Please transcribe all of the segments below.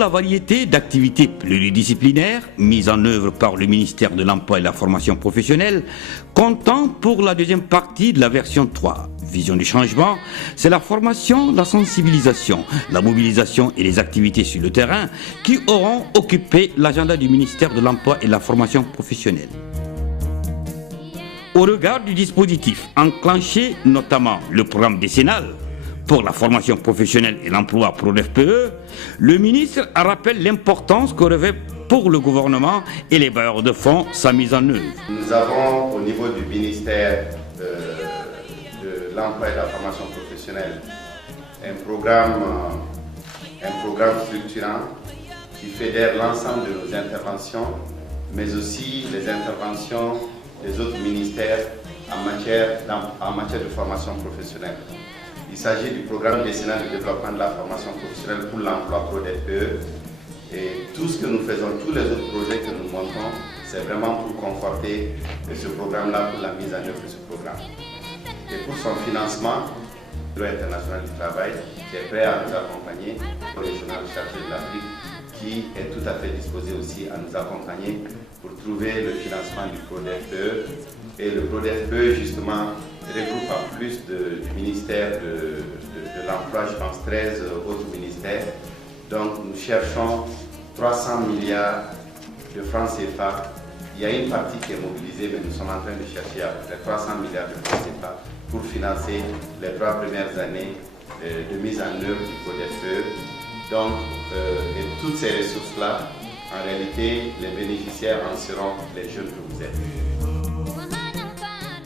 la variété d'activités pluridisciplinaires mises en œuvre par le ministère de l'Emploi et de la Formation professionnelle, comptant pour la deuxième partie de la version 3. Vision du changement, c'est la formation, la sensibilisation, la mobilisation et les activités sur le terrain qui auront occupé l'agenda du ministère de l'Emploi et de la Formation professionnelle. Au regard du dispositif enclenché, notamment le programme décennal pour la formation professionnelle et l'emploi PRODEF-PE, le ministre rappelle l'importance que revêt pour le gouvernement et les bailleurs de fonds sa mise en œuvre. Nous avons au niveau du ministère de l'Emploi et de la Formation professionnelle un programme structurant qui fédère l'ensemble de nos interventions, mais aussi les interventions des autres ministères en matière de formation professionnelle. Il s'agit du programme décennal de développement de la formation professionnelle pour l'emploi PRODEF-PE. Et tout ce que nous faisons, tous les autres projets que nous montons, c'est vraiment pour conforter ce programme-là, pour la mise en œuvre de ce programme. Et pour son financement, le Bureau international du travail qui est prêt à nous accompagner, le régional chargé de l'Afrique qui est tout à fait disposé aussi à nous accompagner pour trouver le financement du PRODEF-PE. Et le PRODEF-PE, justement, regroupe en plus du ministère de l'Emploi, je pense, 13 autres ministères. Donc nous cherchons 300 milliards de francs CFA. Il y a une partie qui est mobilisée, mais nous sommes en train de chercher à peu près 300 milliards de francs CFA pour financer les 3 premières années de mise en œuvre du PRODEF-PE. Donc, et toutes ces ressources-là, en réalité, les bénéficiaires en seront les jeunes que vous êtes.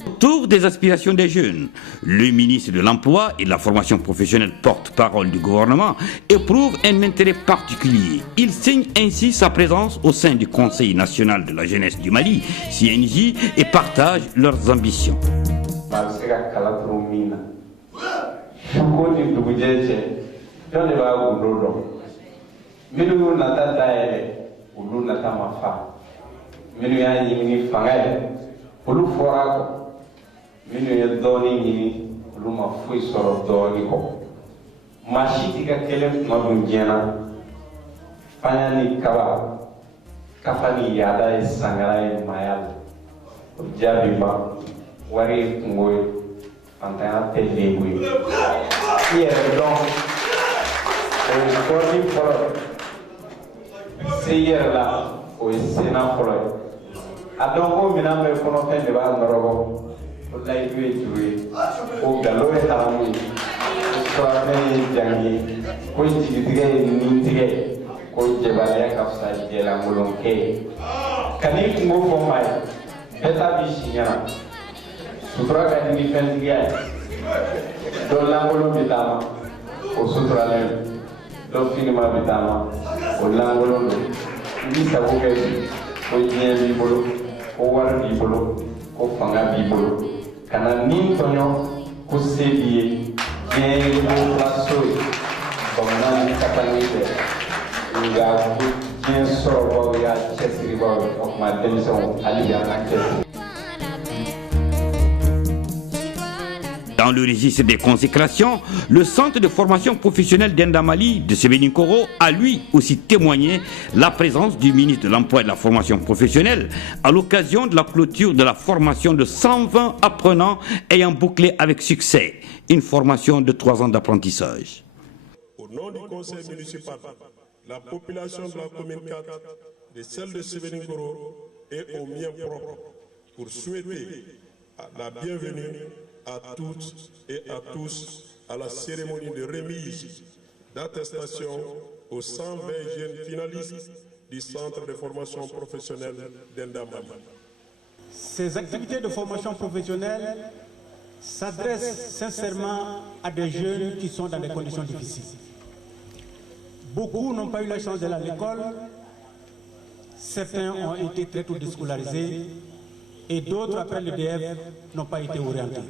Autour des aspirations des jeunes, le ministre de l'Emploi et de la Formation professionnelle, porte-parole du gouvernement, éprouve un intérêt particulier. Il signe ainsi sa présence au sein du Conseil national de la jeunesse du Mali, CNJ, et partage leurs ambitions. Minu ye dɔɔni ɲini olu ma foyi sɔrɔ dɔɔni kɔ maa si t'i ka kelen kuma dun diɲɛna fanya ni kaba kafa ni yaada ye sangara ye maaya la o jaabi ba wari ye kungo ye fantanya tɛ lebu ye i yɛrɛ dɔn o ye dɔɔni fɔlɔ se i yɛrɛ la o ye sena fɔlɔ ye a dɔn ko minɛn bɛ kɔnɔfɛn de b'a nɔrɔbɔ. Wallahi due jure o galore tamu o soame jangi ko jigitige ni tige ko jebale ka fsa jela molonke kani ngo fo mai beta bi shinya sutra ka ni fendiga do langolo bitama o sutra le do finima bitama o langolo do ni sabu ke ko nyen bi bolo ko war bi bolo ko fanga bi bolo kana nin toño ko sebiye bien ko plaso bamna ni katanite nga bien soro ya chesiri ba ko ma demison ali ya na chesiri. Dans le registre des consécrations, le centre de formation professionnelle d'Indamali de Sévéninkoro a lui aussi témoigné la présence du ministre de l'Emploi et de la Formation professionnelle à l'occasion de la clôture de la formation de 120 apprenants ayant bouclé avec succès une formation de 3 ans d'apprentissage. Au nom du conseil municipal, la population de la commune 4, de celle de Sévéninkoro et au mien propre, pour souhaiter la bienvenue à toutes et à tous à la cérémonie de remise d'attestation aux 120 jeunes finalistes du centre de formation professionnelle d'Indamali. Ces activités de formation professionnelle s'adressent sincèrement à des jeunes qui sont dans des conditions difficiles. Beaucoup n'ont pas eu la chance d'aller à l'école, certains ont été très tôt déscolarisés et d'autres, après le DF, n'ont pas été orientés.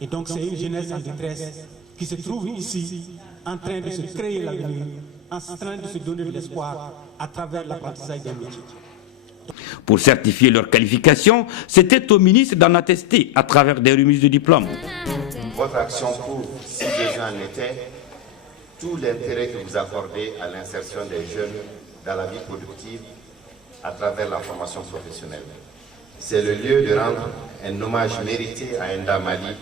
Et donc c'est une jeunesse en détresse qui se trouve ici en train de se créer l'avenir, en train de se donner de l'espoir à travers l'apprentissage des métiers. Pour certifier leur qualification, c'était au ministre d'en attester à travers des remises de diplômes. Votre action prouve, si besoin en était, tout l'intérêt que vous accordez à l'insertion des jeunes dans la vie productive à travers la formation professionnelle. C'est le lieu de rendre un hommage mérité à Enda Mali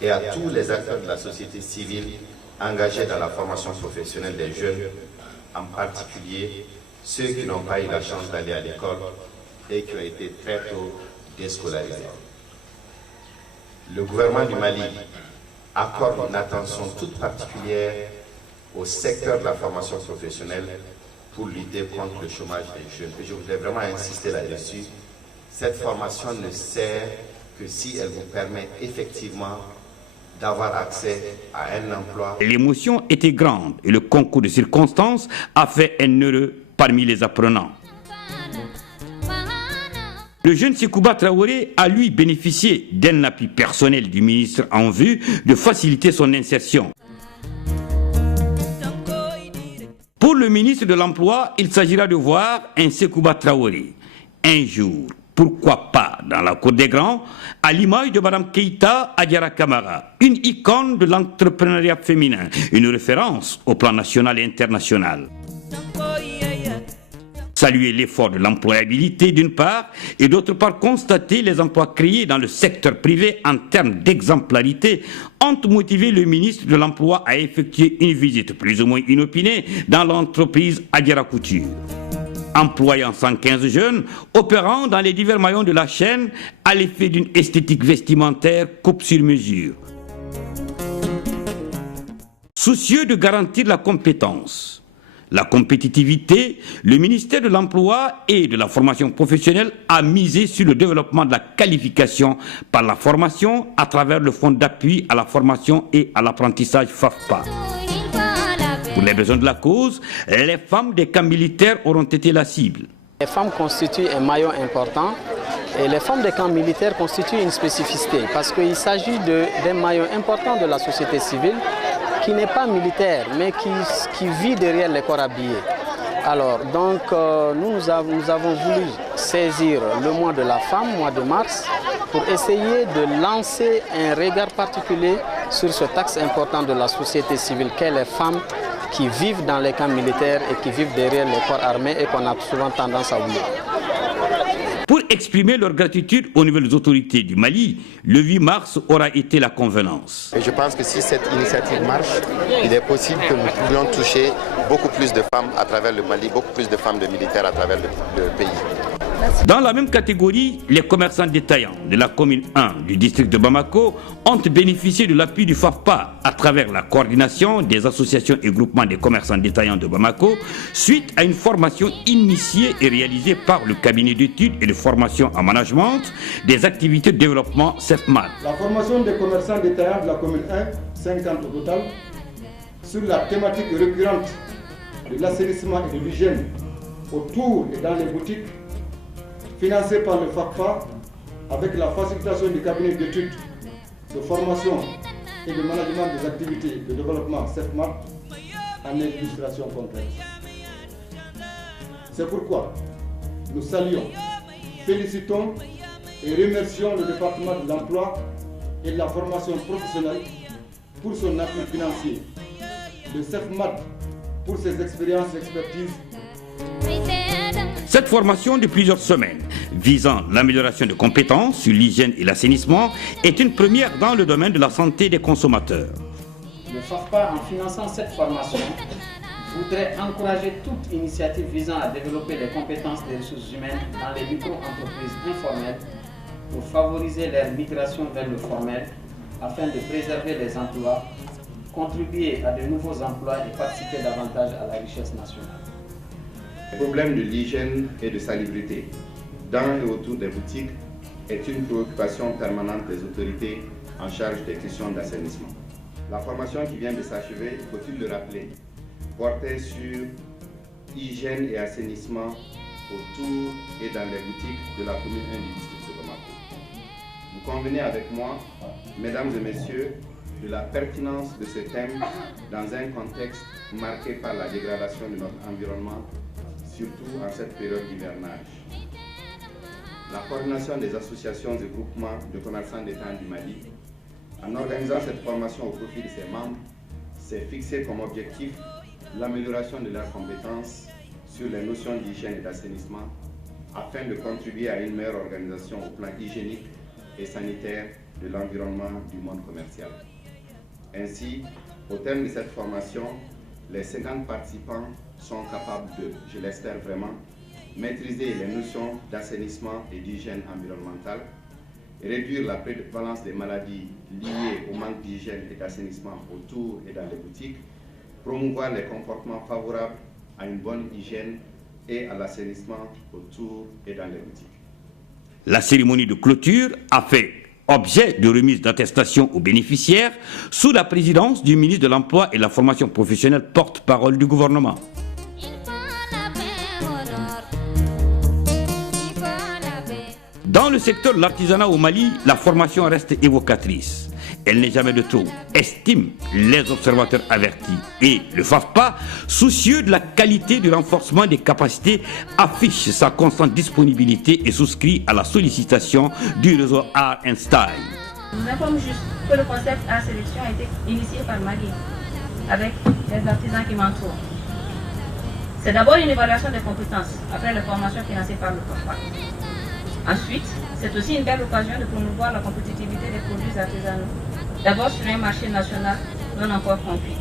et à tous les acteurs de la société civile engagés dans la formation professionnelle des jeunes, en particulier ceux qui n'ont pas eu la chance d'aller à l'école et qui ont été très tôt déscolarisés. Le gouvernement du Mali accorde une attention toute particulière au secteur de la formation professionnelle pour lutter contre le chômage des jeunes. Et je voudrais vraiment insister là-dessus. Cette formation ne sert que si elle vous permet effectivement d'avoir accès à un emploi. L'émotion était grande et le concours de circonstances a fait un heureux parmi les apprenants. Le jeune Sekouba Traoré a lui bénéficié d'un appui personnel du ministre en vue de faciliter son insertion. Pour le ministre de l'Emploi, il s'agira de voir un Sekouba Traoré. Un jour, pourquoi pas dans la cour des grands, à l'image de Mme Keïta Adjara Kamara, une icône de l'entrepreneuriat féminin, une référence au plan national et international. Saluer l'effort de l'employabilité d'une part et d'autre part constater les emplois créés dans le secteur privé en termes d'exemplarité ont motivé le ministre de l'Emploi à effectuer une visite plus ou moins inopinée dans l'entreprise Adjara Couture. Employant 115 jeunes, opérant dans les divers maillons de la chaîne à l'effet d'une esthétique vestimentaire coupe sur mesure. Soucieux de garantir la compétence, la compétitivité, le ministère de l'Emploi et de la formation professionnelle a misé sur le développement de la qualification par la formation à travers le fonds d'appui à la formation et à l'apprentissage FAFPA. Pour les besoins de la cause, les femmes des camps militaires auront été la cible. Les femmes constituent un maillon important et les femmes des camps militaires constituent une spécificité parce qu'il s'agit d'un maillon important de la société civile qui n'est pas militaire mais qui vit derrière les corps habillés. Alors donc nous avons voulu saisir le mois de la femme, mois de mars, pour essayer de lancer un regard particulier sur cet axe important de la société civile qu'est les femmes qui vivent dans les camps militaires et qui vivent derrière les corps armés et qu'on a souvent tendance à oublier. Pour exprimer leur gratitude aux nouvelles autorités du Mali, le 8 mars aura été la convenance. Et je pense que si cette initiative marche, il est possible que nous pourrions toucher beaucoup plus de femmes à travers le Mali, beaucoup plus de femmes de militaires à travers le pays. Dans la même catégorie, les commerçants détaillants de la commune 1 du district de Bamako ont bénéficié de l'appui du FAFPA à travers la coordination des associations et groupements des commerçants détaillants de Bamako suite à une formation initiée et réalisée par le cabinet d'études et de formation en management des activités de développement CEFMAD. La formation des commerçants détaillants de la commune 1, 50 au total, sur la thématique récurrente de l'assainissement et de l'hygiène autour et dans les boutiques, financé par le FAFPA avec la facilitation du cabinet d'études, de formation et de management des activités de développement CEFMAD en illustration concrète. C'est pourquoi nous saluons, félicitons et remercions le département de l'emploi et de la formation professionnelle pour son appui financier, le CEFMAD pour ses expériences et expertises. Cette formation de plusieurs semaines visant l'amélioration de compétences sur l'hygiène et l'assainissement est une première dans le domaine de la santé des consommateurs. Le FAFPA, en finançant cette formation, voudrait encourager toute initiative visant à développer les compétences des ressources humaines dans les micro-entreprises informelles pour favoriser leur migration vers le formel afin de préserver les emplois, contribuer à de nouveaux emplois et participer davantage à la richesse nationale. Le problème de l'hygiène et de salubrité dans et autour des boutiques est une préoccupation permanente des autorités en charge des questions d'assainissement. La formation qui vient de s'achever, faut-il le rappeler, portait sur hygiène et assainissement autour et dans les boutiques de la commune 1 du district de Bamako. Vous convenez avec moi, mesdames et messieurs, de la pertinence de ce thème dans un contexte marqué par la dégradation de notre environnement, surtout en cette période d'hivernage. La coordination des associations et groupements de commerçants d'État du Mali, en organisant cette formation au profit de ses membres, s'est fixé comme objectif l'amélioration de leurs compétences sur les notions d'hygiène et d'assainissement afin de contribuer à une meilleure organisation au plan hygiénique et sanitaire de l'environnement du monde commercial. Ainsi, au terme de cette formation, les 50 participants sont capables de, je l'espère vraiment, maîtriser les notions d'assainissement et d'hygiène environnementale, réduire la prévalence des maladies liées au manque d'hygiène et d'assainissement autour et dans les boutiques, promouvoir les comportements favorables à une bonne hygiène et à l'assainissement autour et dans les boutiques. La cérémonie de clôture a fait objet de remise d'attestation aux bénéficiaires sous la présidence du ministre de l'Emploi et de la Formation professionnelle, porte-parole du gouvernement. Dans le secteur de l'artisanat au Mali, la formation reste évocatrice. Elle n'est jamais de trop, estiment les observateurs avertis. Et le FAFPA, soucieux de la qualité du renforcement des capacités, affiche sa constante disponibilité et souscrit à la sollicitation du réseau Art and Style. Je vous informe juste que le concept Art Sélection a été initié par Magui, avec les artisans qui m'entourent. C'est d'abord une évaluation des compétences, après la formation financée par le FAFPA. Ensuite, c'est aussi une belle occasion de promouvoir la compétitivité des produits artisanaux. D'abord sur un marché national non encore conquis.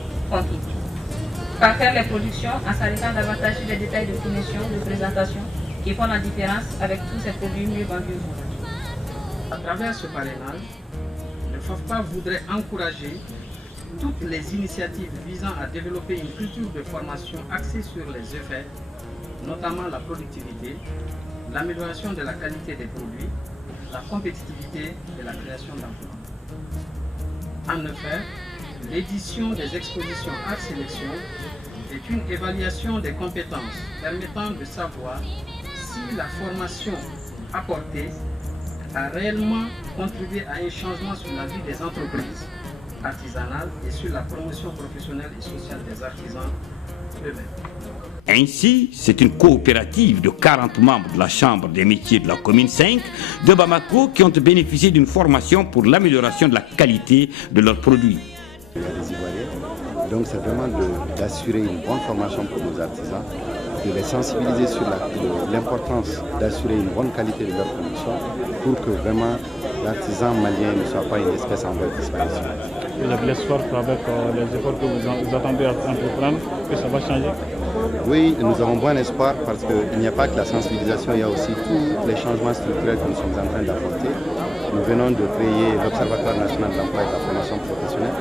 Par faire les productions en s'arrêtant davantage sur les détails de finition, de présentation qui font la différence avec tous ces produits mieux vendus aujourd'hui. À travers ce parrainage, le FAFPA voudrait encourager toutes les initiatives visant à développer une culture de formation axée sur les effets, notamment la productivité, l'amélioration de la qualité des produits, la compétitivité et la création d'emplois. En effet, l'édition des expositions Art Sélection est une évaluation des compétences permettant de savoir si la formation apportée a réellement contribué à un changement sur la vie des entreprises artisanales et sur la promotion professionnelle et sociale des artisans eux-mêmes. Ainsi, c'est une coopérative de 40 membres de la Chambre des métiers de la commune 5 de Bamako qui ont bénéficié d'une formation pour l'amélioration de la qualité de leurs produits. Il y a des Ivoiriens, donc c'est vraiment d'assurer une bonne formation pour nos artisans, de les sensibiliser sur l'importance d'assurer une bonne qualité de leur production pour que vraiment l'artisan malien ne soit pas une espèce en voie de disparition. Vous avez l'espoir qu'avec les efforts que vous attendez à entreprendre, que ça va changer? Oui, nous avons bon espoir parce qu'il n'y a pas que la sensibilisation, il y a aussi tous les changements structurels que nous sommes en train d'apporter. Nous venons de créer l'Observatoire national de l'emploi et de la formation professionnelle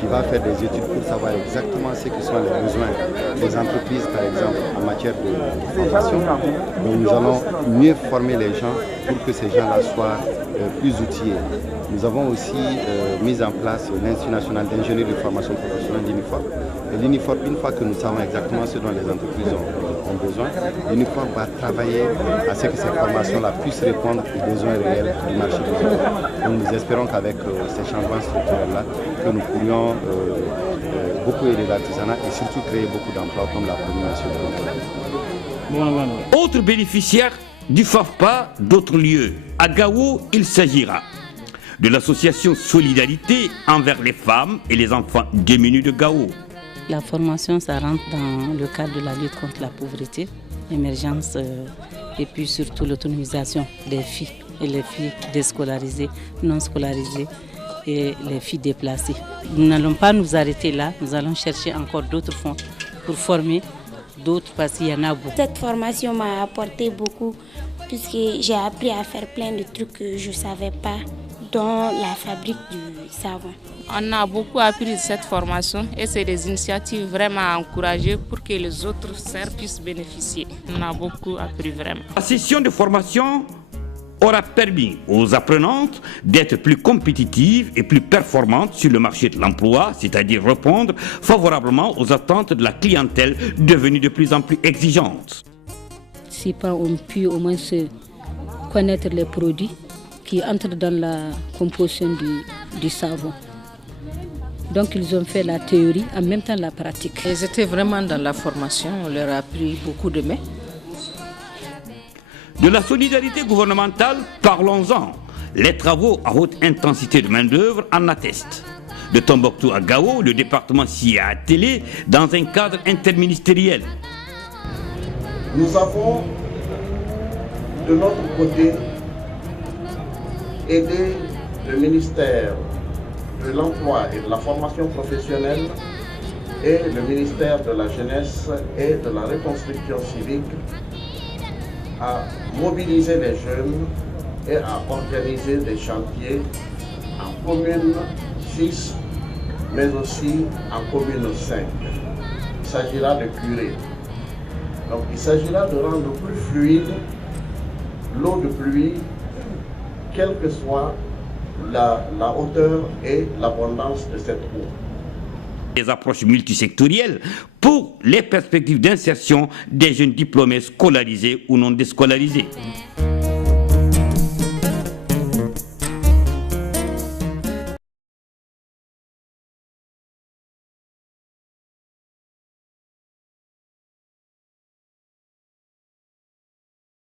qui va faire des études pour savoir exactement ce que sont les besoins des entreprises, par exemple, en matière de formation. Donc nous allons mieux former les gens pour que ces gens-là soient plus outillés. Nous avons aussi mis en place l'Institut national d'ingénierie de formation professionnelle, l'INIFOP. Et l'INIFOP, une fois que nous savons exactement ce dont les entreprises ont besoin, l'INIFOP va travailler à ce que ces formations-là puissent répondre aux besoins réels du marché du travail. Donc nous espérons qu'avec ces changements structurels-là, que nous pourrions beaucoup aider l'artisanat et surtout créer beaucoup d'emplois comme l'a promis M. le Autre bénéficiaire du FAFPA d'autres lieux. À Gao, il s'agira de l'association Solidarité envers les femmes et les enfants démunis de Gao. La formation, ça rentre dans le cadre de la lutte contre la pauvreté, l'émergence et puis surtout l'autonomisation des filles et les filles déscolarisées, non scolarisées et les filles déplacées. Nous n'allons pas nous arrêter là, nous allons chercher encore d'autres fonds pour former d'autres parce qu'il y en a beaucoup. Cette formation m'a apporté beaucoup puisque j'ai appris à faire plein de trucs que je ne savais pas, dont la fabrique du savon. On a beaucoup appris de cette formation et c'est des initiatives vraiment à encourager pour que les autres serres puissent bénéficier. On a beaucoup appris vraiment. La session de formation aura permis aux apprenantes d'être plus compétitives et plus performantes sur le marché de l'emploi, c'est-à-dire répondre favorablement aux attentes de la clientèle devenue de plus en plus exigeante. Si pas on peut au moins se connaître les produits qui entrent dans la composition du savon. Donc ils ont fait la théorie en même temps la pratique. Ils étaient vraiment dans la formation, on leur a appris beaucoup de mai. De la solidarité gouvernementale, parlons-en. Les travaux à haute intensité de main-d'œuvre en attestent. De Tombouctou à Gao, le département s'y est attelé dans un cadre interministériel. Nous avons, de notre côté, aidé le ministère de l'Emploi et de la Formation professionnelle et le ministère de la Jeunesse et de la Reconstruction civique à mobiliser les jeunes et à organiser des chantiers en commune 6, mais aussi en commune 5. Il s'agira de curés. Donc il s'agira de rendre plus fluide l'eau de pluie, quelle que soit la hauteur et l'abondance de cette eau. Des approches multisectorielles pour les perspectives d'insertion des jeunes diplômés scolarisés ou non déscolarisés.